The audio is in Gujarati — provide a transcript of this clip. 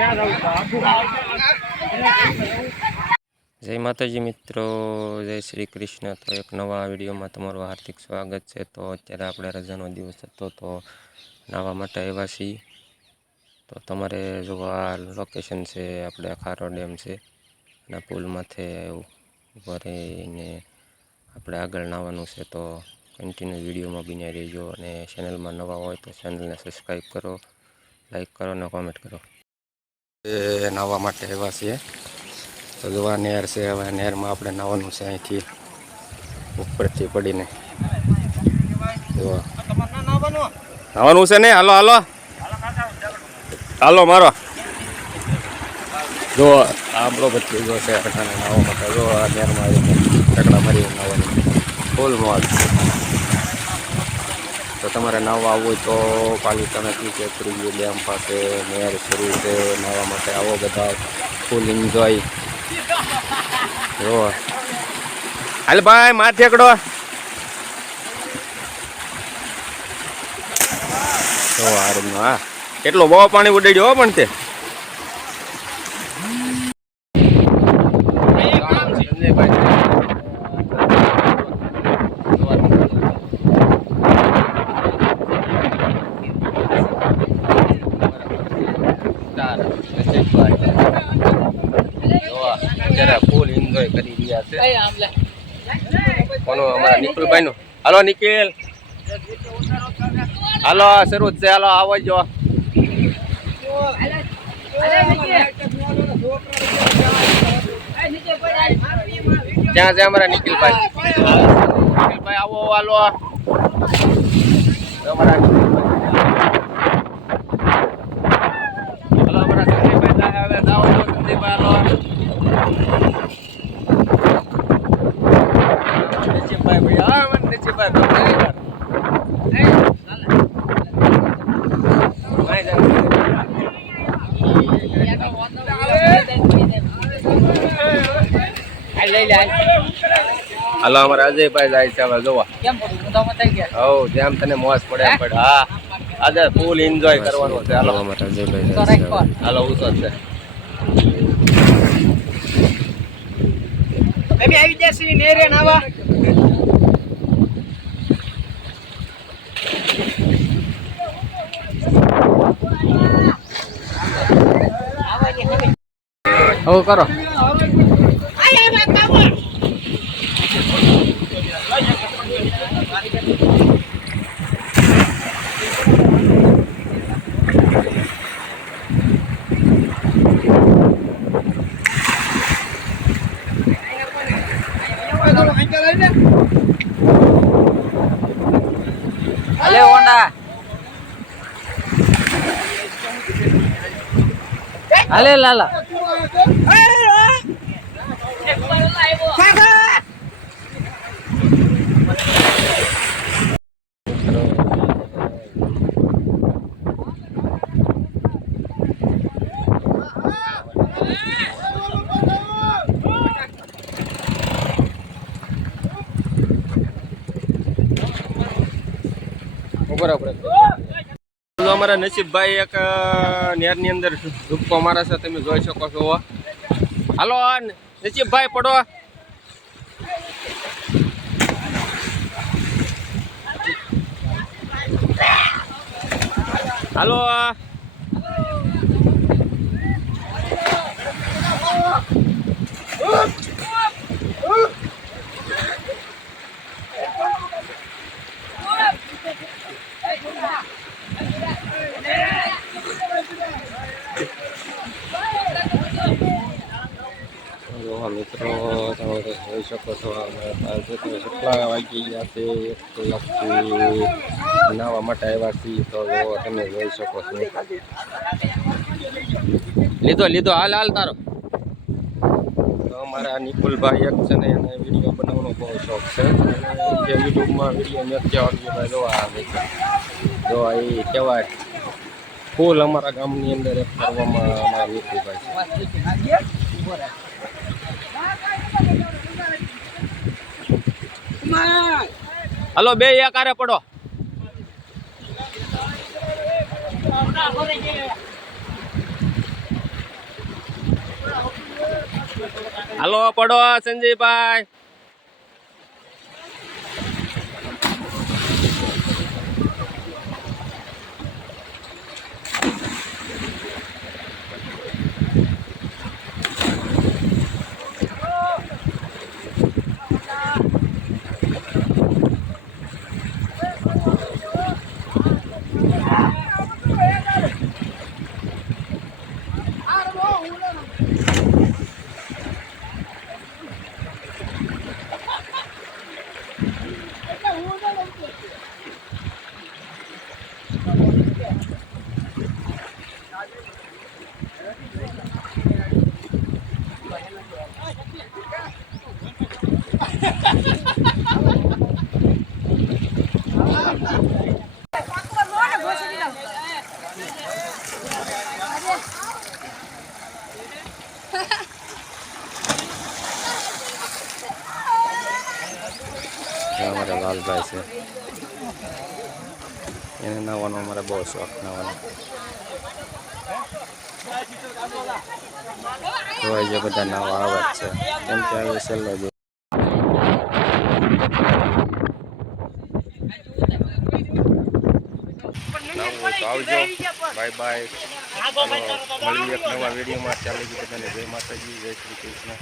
જય માતાજી મિત્રો, જય શ્રી કૃષ્ણ. તો એક નવા વિડીયોમાં તમારું હાર્દિક સ્વાગત છે. તો અત્યારે આપણે રજાનો દિવસ હતો, તો નાવા માટે આવ્યા છીએ. તો તમારે જો આ લોકેશન છે, આપણે ખારો ડેમ છે, અને પુલ માથે ઊભા રહીને આપણે આગળ નાવાનું છે, તો કન્ટિન્યુ વિડીયોમાં બન્યા રહેજો. અને ચેનલમાં નવા હોય તો ચેનલને સબસ્ક્રાઈબ કરો લાઈક કરો અને કોમેન્ટ કરો. એ નાહવા માટે આવ્યા છીએ. તો જોવા નહેર છે, હવે નહેરમાં આપણે નાહવાનું છે અહીંથી ઉપરથી પડીને. નાહવાનું છે ને? હાલો હાલો. હાલો, મારો. જો આપણો બચ્ચી જો છે નાહવા માટે. જો, આ નહેરમાં ટકડા મારી નાહવાનું ફૂલ મોજ. તો તમારે નાહવા આવવું હોય તો પાલિકા નથી કે ત્રીજી ડેમ પાસે નહેર શરૂ છે નાહવા માટે આવો બધા. ફૂલ એન્જોય જો. હાલ ભાઈ માથે એકડો તો હારું હા. કેટલો બહુ પાણી ઉડાડ્યો પણ તે? ફૂલ એન્જોય કરી રહ્યા છે. કોનો અમારા નિખિલભાઈ નું હાલો નિખિલ. હાલો શરૂ છે. હાલો આવો જો. ક્યાં છે અમારા નિખિલભાઈ? નિખિલભાઈ આવો હાલો. અમારા નિખિલભાઈ. હાલો અમારા જાઓ સંજયભાઈ હાલો. હાલો અમારા અજયભાઈ જાય છે હવે જોવા. હો જેમ તને મોજ પડે એમ પડે. હા. આજે ફૂલ એન્જોય કરવાનું છે. હાલો. અમારા અજયભાઈ હાલો ઉસો છે. આવી જશે નેરે નાવા. હવે કરો. અલે લાલા. બરાબર અમારા નસીબભાઈ એક નેરની અંદર ડૂબકો મારા છે, તમે જોઈ શકો છો. હાલો નસીબભાઈ પડો. હાલો મિત્રો તમે જોઈ શકો છો અમારા પાસે તમે કેટલા વાગી ગયા છે એક કલાકથી બનાવવા માટે આવ્યા છીએ તો તમે જોઈ શકો છો. લીધો લીધો હાલ હાલ તારો. તો અમારા નિકુલભાઈ એક છે ને એને વીડિયો બનાવવાનો બહુ શોખ છે. જે યુટ્યુબમાં વીડિયો નથી ભાઈ જોવા આવે છે. જો એ કહેવાય ફૂલ અમારા ગામની અંદર એક કરવામાં અમારા નિકુલભાઈ છે હલો બે યાકારે પડો. હલો પડો સંજયભાઈ. અમારા લાલભાઈ છે એને નાવાનો અમારા બહુ શોખ નાવાનો જોવાય જે બધા નવા આવે છે. કેમ કે હવે છેલ્લો તો આવજો બાય. બાય મળીએ એક નવા વિડીયોમાં. ચાલે બધાને જય માતાજી, જય શ્રી કૃષ્ણ.